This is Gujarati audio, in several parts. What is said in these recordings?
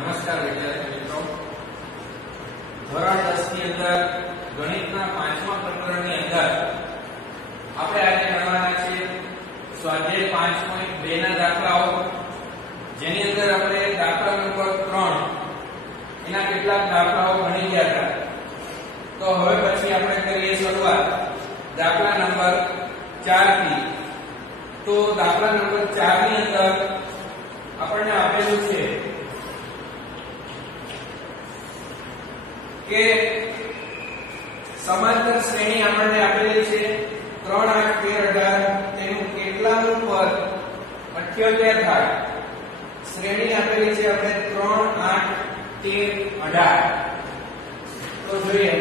નમસ્કાર વિદ્યાર્થી મિત્રો, ધોરણ 10 ની અંદર ગણિતના 5મા પ્રકરણની અંદર આપણે આજે કરવાના છે સ્વાધ્યાય 5.2 ના દાખલાઓ, જેની અંદર આપણે દાખલા નંબર 3 એના કેટલાક દાખલાઓ ગણી ગયા હતા. તો હવે પછી આપણે કરીએ શરૂઆત દાખલા નંબર 4 થી. તો દાખલા નંબર 4 ની અંદર આપણને આપેલું છે કે સમાંતર શ્રેણી આપણને આપેલી છે 3, 8, 13, 18 તેનું કેટલાનું પદ 78 થાય. શ્રેણી આપેલી છે આપણે 3, 8, 13, 18. તો જોઈએ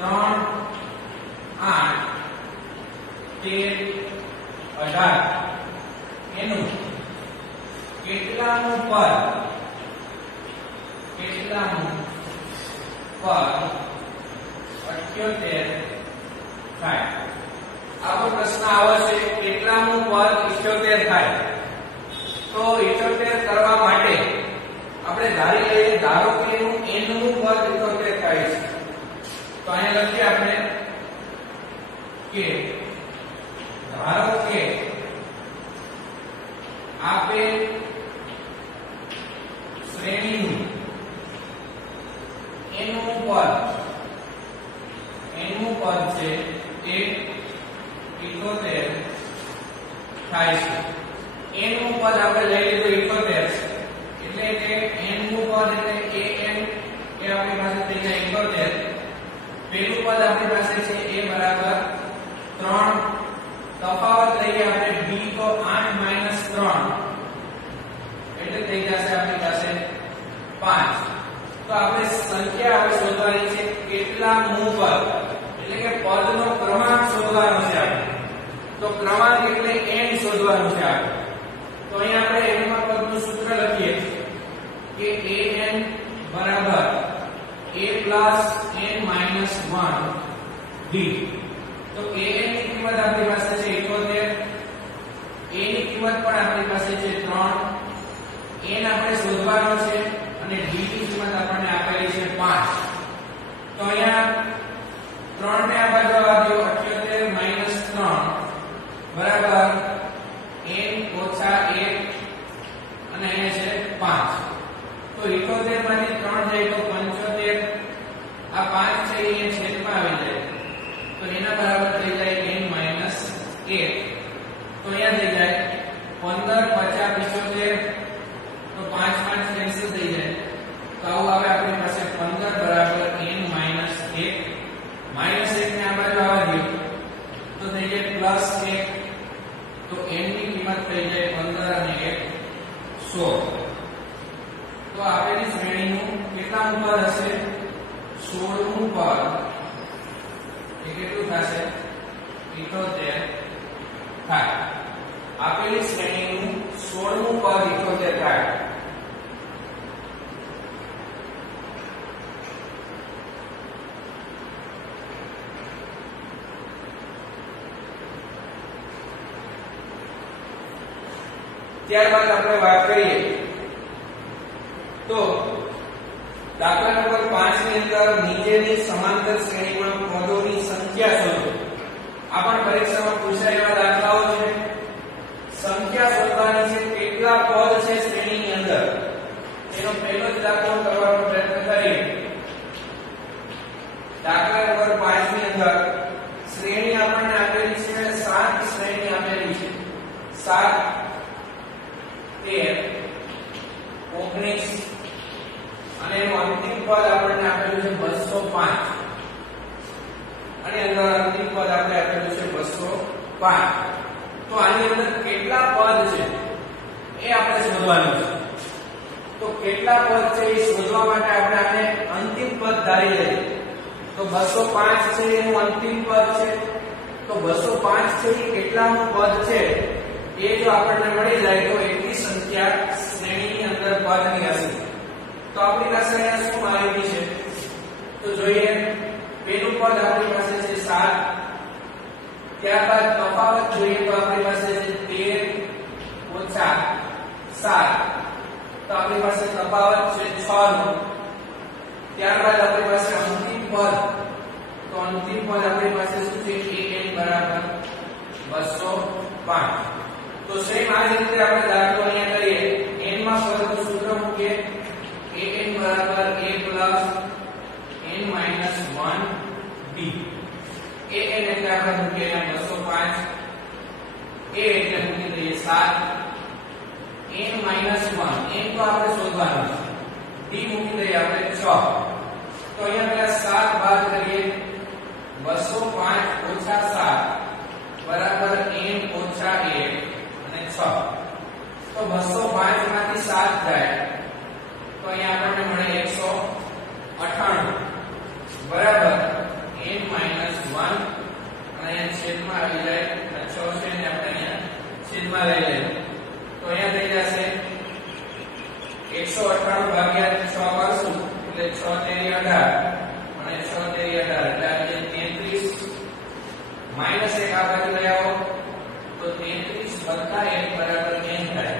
3, 8, 13, 18 એનું કેટલાનું પદ 78 થાય. આવો પ્રશ્ન આવશે કેટલાનું પદ 78 થાય. તો 78 કરવા માટે આપણે ધારી લઈએ, ધારો કે એનું n નું પદ 78 થાય છે. તો અહીંયા લખીએ આપણે કે ધારો કે આપેલ શ્રેણીનું n નું પદ છે એ 78 થાય છે. n નું પદ આપણે લઈ લીધું 78, એટલે કે n નું પદ એટલે an એ આપણી પાસે થઈ જાય 78. પેલું પદ આપણી પાસે છે a બરાબર 3. તફાવત લઈએ આપણે b તો 8 - 3 એટલે થઈ જશે આપણી પાસે 5. તો આપણે સંખ્યા હવે શોધવાની છે કેટલાનું પદ, એટલે કે પદનો ક્રમાંક શોધવાનો છે આપણે. તો ક્રમાંક એટલે n શોધવાનું છે આપણે. તો અહીં આપણે n માં પદનું સૂત્ર લખીએ કે an બરાબર a + n - 1 d. તો an ની કિંમત આપણી પાસે છે 78, a ની કિંમત પણ આપણી પાસે છે 3, n આપણે શોધવાનો છે અને d ની કિંમત આપણને આપેલી છે 5. તો અહીંયા 3 ને આ બાજુ આવવા દો, 78 - 3 બરાબર n - 1 અને અહીંયા છે 5. તો 78 માંથી 3 જાય તો 75. આ 5 છે એ છેદમાં આવી જાય તો એના બરાબર થઈ જાય n - 1. તો અહીંયા થઈ જાય 15, 50, 75. તો 5 5 કેન્સલ થઈ જાય. તો આવું આવે આપણી પાસે 15 બરાબર n - 1. -1 ને આ બાજુ આવવા દો તો થઈ જાય +1. તો n ની કિંમત થઈ જાય 15 અને 1 16. તો આપેલી શ્રેણીનું કેટલાનું પદ હશે? 16મું પદ. એ કેટલું થશે? 78 થાય. આપેલી શ્રેણીનું 16મું પદ 78 થાય. ત્યારબાદ આપણે વાત કરીએ તો દાખલા નંબર 5 ની અંદર નીચેની સમાંતર શ્રેણીમાં પદોની સંખ્યા શોધો. આ પણ પરીક્ષામાં પૂછાયેલા દાખલાઓ છે. સંખ્યા શોધવાની છે કેટલા પદ છે શ્રેણીની અંદર. એનો પહેલો જ દાખલો કરવાનો પ્રયત્ન કરીએ. દાખલા નંબર 5 ની અંદર શ્રેણી આપણને આપેલી છે 7 શ્રેણી આપેલી છે. 7, 13, 19 અને એનું અંતિમ પદ આપણને આપેલું છે 205 અને અંદર અંતિમ પદ આપણે આપેલું છે 205. તો આની અંદર કેટલા પદ છે એ આપણે શોધવાનું છે. તો કેટલા પદ છે એ શોધવા માટે આપણે આને અંતિમ પદ ધારી લઈએ. તો 205 છે એનું અંતિમ પદ છે. તો 205 છે એ કેટલાનું પદ છે એ જો આપણને મળી જાય તો એટલી સંખ્યા શ્રેણીની અંદર પદની હશે. તો આપણી પાસે અહીંયા શું માહિતી છે? તો જોઈએ પેલું પદ આપણી પાસે છે 7. ત્યારબાદ તફાવત જોઈએ તો આપણી પાસે છે 13 - 7. તો આપણી પાસે તફાવત છે 6 નો. ત્યારબાદ આપણી પાસે અંતિમ પદ, તો અંતિમ પદ આપણી પાસે શું છે an બરાબર 205. તો સેમ આ જ રીતે આપણે દાખલો અહીંયા કરીએ. n માં પદનું સૂત્ર મૂકીએ an બરાબર a plus n minus 1b. an એટલે આપણે મૂકીએ અહીંયા 205, a એટલે મૂકી દઈએ 7, n માઈનસ 1, n તો આપણે શોધવાનું છે, d મૂકી દઈએ આપણે 6. તો અહીંયા પેલા 7 બાદ કરીએ, 205 ઓછા 7 બરાબર n ઓછા 1 અને 6. તો 205 માંથી 7 જાય તો અહીંયા આપણને મળે 198 બરાબર n માઈનસ 1 અને છેદમાં આવી જાય 6 છે ને આપણે અહીંયા છેદમાં લઈ લઈએ તો અહીંયા થઈ જશે 198 ભાગ્યા 6 કરશું એટલે 6 તેરી 18 અને 6 તેરી 18 એટલે આવી જાય 33 માઈનસ 1 આ બાજુ લઈ આવો તો 33 વત્તા 1 બરાબર n થાય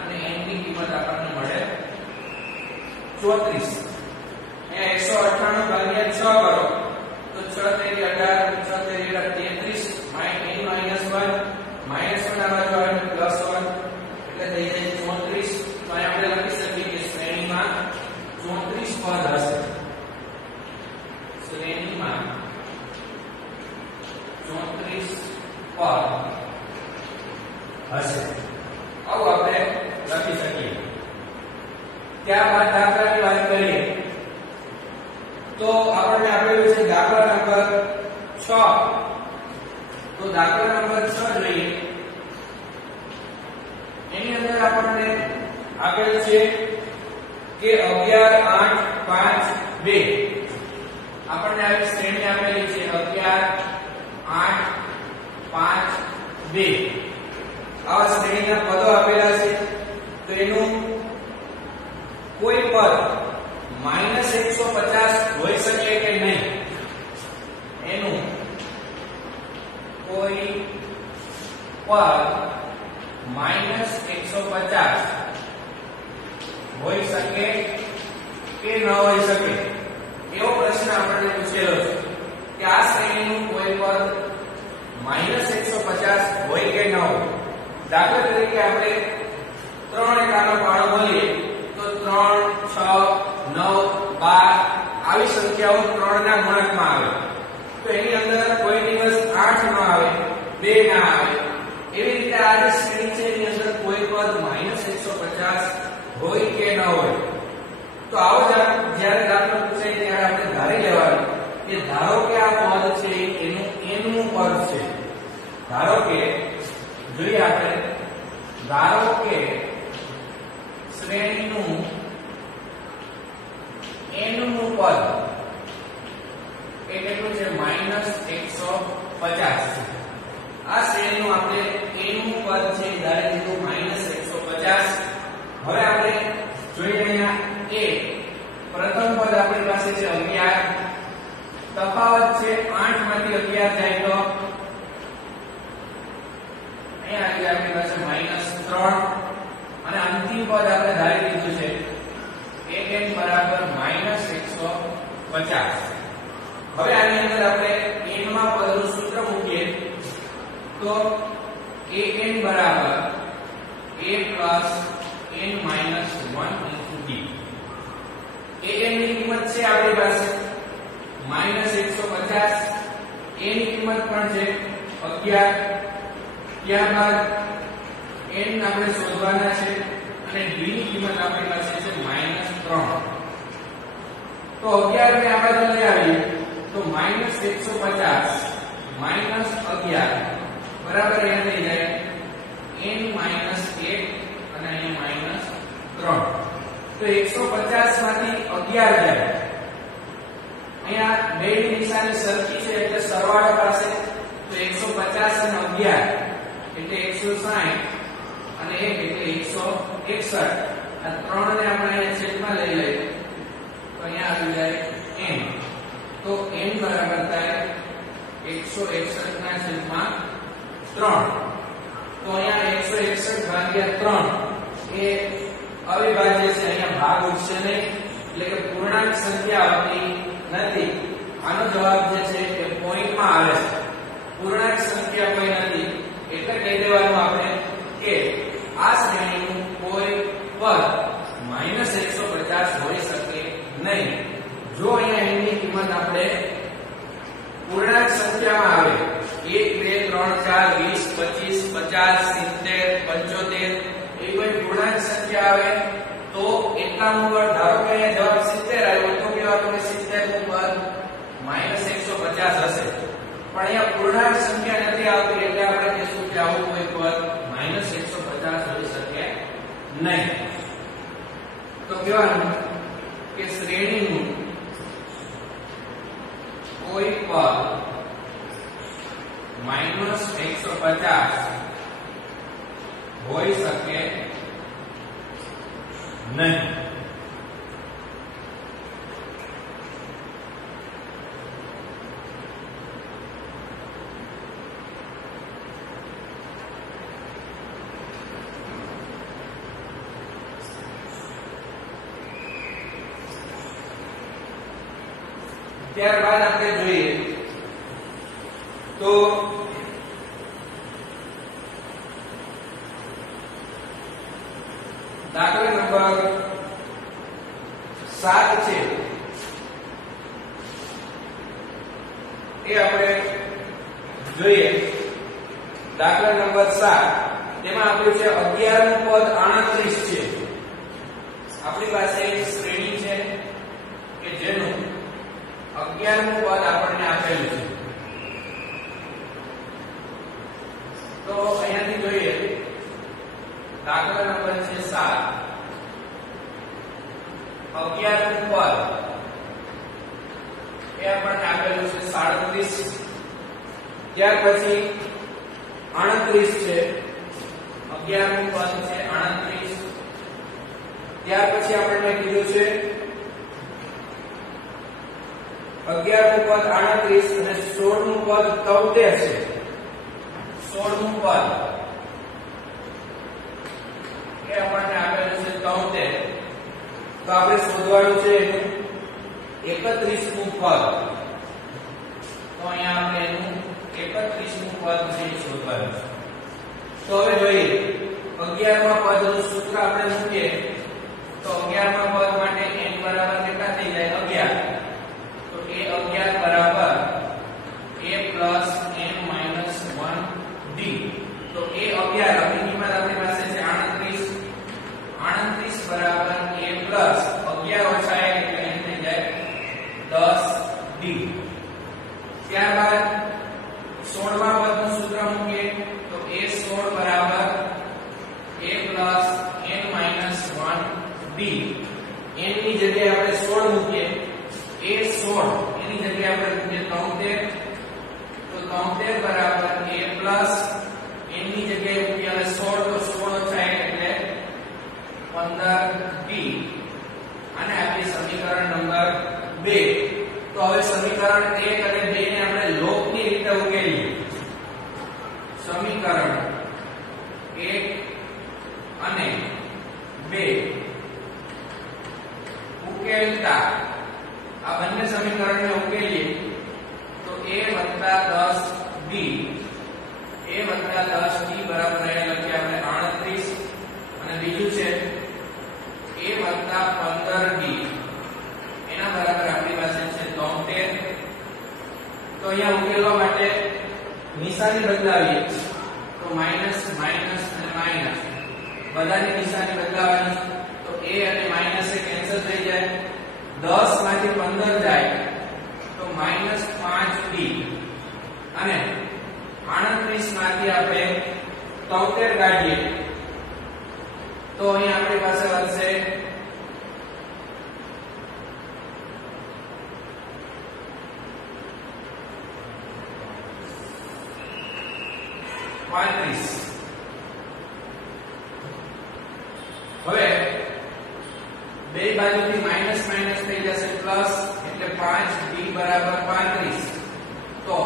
અને n ની કિંમત આપણને મળે 34. અહીંયા 198 ભાગ્યા 6 કરો તો 6 તેરી 18 6 તેરી 33 n માઈનસ 1 માઈનસ 1 આ બાજુ આવે પ્લસ 1 એટલે થઈ જાય 34. તો અહીંયા આપણે લખી શકીએ કે શ્રેણીમાં 34 પદ હશે. શ્રેણીમાં 34 પદ હશે. આવું આપણે લખી શકીએ. ત્યારબાદ દાખલાની વાત કરીએ તો આપણને આપેલું છે દાખલા નંબર 6. તો દાખલા નંબર 6 જોઈએ. એની અંદર આપણને આપેલું છે કે 11 8 5 2. આપણને આવી શ્રેણી આપેલી છે 11 8 5 2. આવા શ્રેણીના પદો આપેલા છે. તો એનું કોઈ પદ -150 હોઈ શકે કે નહીં, એનું કોઈ પદ -150 હોઈ શકે કે ન હોઈ શકે એવો પ્રશ્ન આપણને પૂછેલો છે કે આ શ્રેણીનું કોઈ પદ -150 હોય કે ન હોય. દાખલા તરીકે આપણે 3 એકાનો પાડો બોલીએ તો 3 6 9 12 આવી સંખ્યાઓ 3 ના ગુણકમાં આવે. તો એની અંદર કોઈ દિવસ 8 ન આવે, 2 ના આવે. એવી રીતે આ જે શ્રેણી છે એની અંદર કોઈ પદ -150 હોય કે ન હોય. તો આવો જ્યારે દાખલો પૂછાય ત્યારે આપણે ધારી લેવાનું કે ધારો કે આ પદ છે એનું n નું પદ છે. ધારો કે જોઈએ આપણે, ધારો કે શ્રેણીનું n નું પદ એ કેટલું છે -150 છે. આ શ્રેણીનું આપણે n નું પદ છે ધારી દીધું -150. હવે આપણે જોઈએ અહીંયા a પ્રથમ પદ આપણી પાસે છે 11. તફાવત છે 8 માંથી 11 જાય તો અહીંયા આપણી પાસે -3 અને અંતિમ પદ આપણે ધારી દીધું છે an બરાબર -150. હવે આની અંદર આપણે n માં પદનું સૂત્ર મૂકીએ તો an બરાબર a plus n minus 1 into d. an ની કિંમત છે આપણી પાસે -150, a ની કિંમત પણ છે 11. ત્યારબાદ n આપણે શોધવાના છે અને d ની કિંમત આપણી પાસે છે -3. તો 11 ને આપણે જો લઈ આવીએ તો -150 -11 બરાબર એ થઈ જાય n - 1 અને અહીંયા -3. તો 150 માંથી 11 જાય. અહીંયા બે ની નિશાની સરખી છે એટલે સરવાળો પાસે તો 150 અને 11 એટલે 160 અને 1 એટલે 161. આ ત્રણ ને આપણે છેદમાં લઈ લઈએ તો અહીંયા આવી જાય n. તો n બરાબર થાય 161 ના છેદમાં 3. તો અહીંયા 161 ભાગ્યા 3 એ અવિભાજ્ય છે, અહીંયા ભાગ ઉઠશે નહીં એટલે કે પૂર્ણાંક સંખ્યા આવતી નથી. આનો જવાબ જે છે એ પોઈન્ટમાં આવે છે. પૂર્ણાંક સંખ્યા કોઈ નથી એટલે કહી દેવાનું આપણે કે આ શ્રેણીનું કોઈ પદ -150 હોઈ શકે નહીં. જો અહીંયા n ની કિંમત આપણે પૂર્ણાંક સંખ્યામાં આવે 1 2 3 4 20 25 50 70 75 એ કોઈ પૂર્ણાંક સંખ્યા આવે તો એટલા નંબર, ધારો કે જવાબ 70 આવ્યો તો કેવા કે 70 નું પદ -150 હશે. પણ અહીંયા પૂર્ણાંક સંખ્યા નથી આવતી એટલે આપણે કહીશું કે આવું કોઈ પદ -150 હોઈ શકે નહીં. તો કહેવાનું કે શ્રેણીનું કોઈ પદ -150 હોઈ શકે નહીં. ત્યારબાદ આપણે જોઈએ તો દાખલા નંબર 7 છે એ આપણે જોઈએ. દાખલા નંબર 7 તેમાં આપ્યું છે 11 નું પદ 38 છે. આપણી પાસે એક શ્રેણી છે કે જેનું 11 નું પદ આપણને આપેલું છે. તો અહીંયાથી જોઈએ દાખલા નંબર છે 7. 11 નું પદ એ આપણને આપેલું છે 37. ત્યાર પછી 38 છે. 11 નું પદ છે 38. ત્યાર પછી આપણને કીધું છે 11 નું પદ 38 અને 16 નું પદ 73 છે. 16 નું પદ એ આપણને આપેલું છે 73. તો આપણે શોધવાનું છે એનું 31 નું પદ. તો અહીંયા આપણે એનું 31 નું પદ છે એ શોધવાનું છે. તો હવે જોઈએ 11 માં પદનું સૂત્ર આપણે મૂકીએ તો 11 માં પદ માટે n બરાબર કેટલા થઈ જાય 11. તો એ 11 બરાબર a plus n minus 1d. તો એ 11 ની કિંમત આપણી પાસે છે 38. 38 બરાબર a plus 11 ઓછા 1 એટલે n થઈ જાય 10d. ત્યારબાદ 16 માં પદનું સૂત્ર મૂકીએ તો a 16 બરાબર a plus n minus 1d. n ની જગ્યાએ આપણે 16 મૂકીએ a16 એની જગ્યાએ આપણે મૂકીએ 73. તો 73 બરાબર a plus n ની જગ્યાએ મૂકીએ હવે 16 તો 16 ઓછા 1 એટલે 15d. અને આપણી સમીકરણ નંબર 2. તો હવે સમીકરણ 1 અને 2 ને આપણે લોપની રીતે ઉકેલીએ. સમીકરણ 1 અને 2 ઉકેલતા આ બંને સમીકરણને ઉકેલીએ તો a 10b બરાબર અહીંયા લખીએ આપણે 38 અને બીજું છે a 15d એના બરાબર આપણી પાસે છે 73. તો અહીંયા ઉકેલવા માટે નિશાની બદલાવીએ તો માઈનસ માઈનસ અને માઈનસ બધાની નિશાની બદલાવાની. તો a અને માઈનસ એ કેન્સલ થઈ જાય. 10 માંથી 15 જાય તો -5d અને 38 માંથી આપણે 73 કાઢીએ તો અહીં આપણી પાસે વધશે 35. હવે બે બાજુથી માઈનસ માઈનસ થઈ જશે પ્લસ એટલે 5b બરાબર 35. તો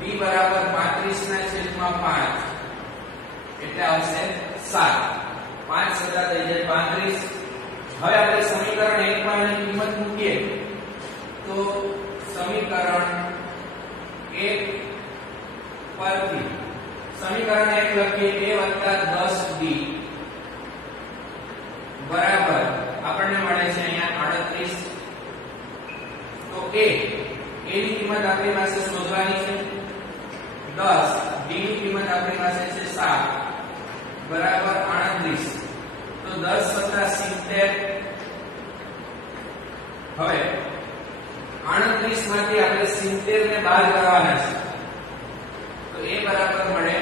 b બરાબર 35 ના છેદમાં 5 એટલે આવશે 7. 5 સદા થઈ જાય 35. હવે આપણે સમીકરણ 1 માં એની કિંમત મૂકીએ તો સમીકરણ 1 પરથી સમીકરણ 1 લખીએ a + 10b બરાબર આપણને મળે છે અહીંયા 38. તો a ની કિંમત આપણી પાસે શોધવાની છે 10, b ની કિંમત આપણી પાસે છે 7 બરાબર 38. તો 10 + 70. હવે 38 માંથી આપણે 70 ને બાદ કરવાના છે તો a બરાબર મળે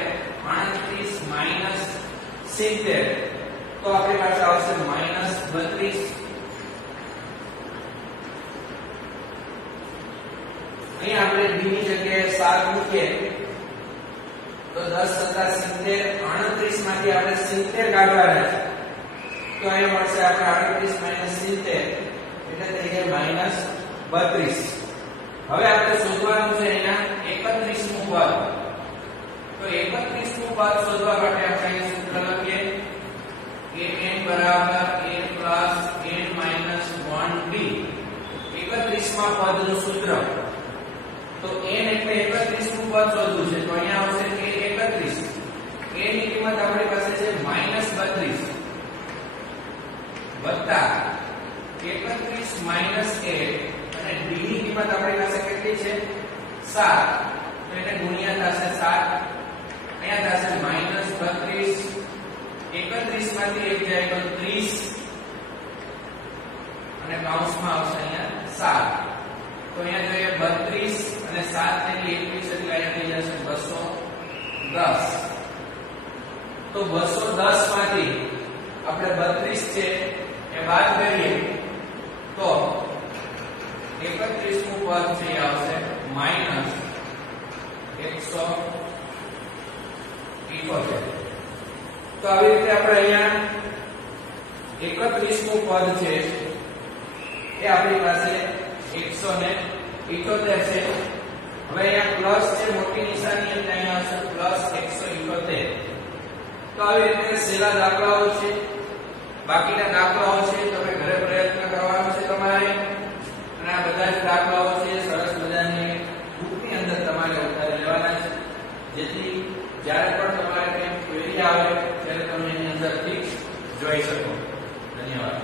38 - 70. તો આપણી પાસે આવશે -32. અહીં આપણે b ની જગ્યાએ 7 મૂકીએ તો 10 + 70. 38 માંથી આપણે 70 કાઢવાના છે તો અહીં મળશે આપણે 38 - 70 એટલે થઈ ગયા -32. હવે આપણે શોધવાનું છે અહીંયા 31મું પદ. તો 31મું પદ શોધવા માટે આપણે અહીં સૂત્ર લખીએ an બરાબર a + n - 1b. 31 માં પદનું સૂત્ર. તો n એટલે 31મું પદ શોધવું છે તો અહીંયા આવશે કે 31. a ની કિંમત આપણી પાસે છે -32 વત્તા 31 - 1 અને b ની કિંમત આપણી પાસે કેટલી છે 7 તો એને ગુણ્યા થશે 7. અહીંયા થશે -32. 31 માંથી 1 જાય તો 30 અને કૌંસમાં આવશે અહીંયા 7. તો અહીંયા જોઈએ 32 અને 7 ને 21 એટલે અહીંયા થઈ જશે 210. તો 210 માંથી આપણે 32 છે એ બાદ કરીએ તો 31મું પદ છે એ આવશે -178. તો આવી રીતે આપણે અહીંયા 31મું પદ છે એ આપણી પાસે 178 છે. હવે અહીંયા પ્લસ છે મોટી નિશાની એટલે અહીંયા આવશે +178. તો આવી રીતે છેલ્લા દાખલાઓ છે. બાકીના દાખલાઓ છે તમે ઘરે પ્રયત્ન કરવાનો છે તમારે અને આ બધા જ દાખલાઓ છે સરસ મજાની બુકની અંદર તમારે ઉતારી લેવાના છે જેથી જ્યારે પણ તમારે કંઈ ક્વેરી આવે ત્યારે તમે એની અંદરથી જોઈ શકો. ધન્યવાદ.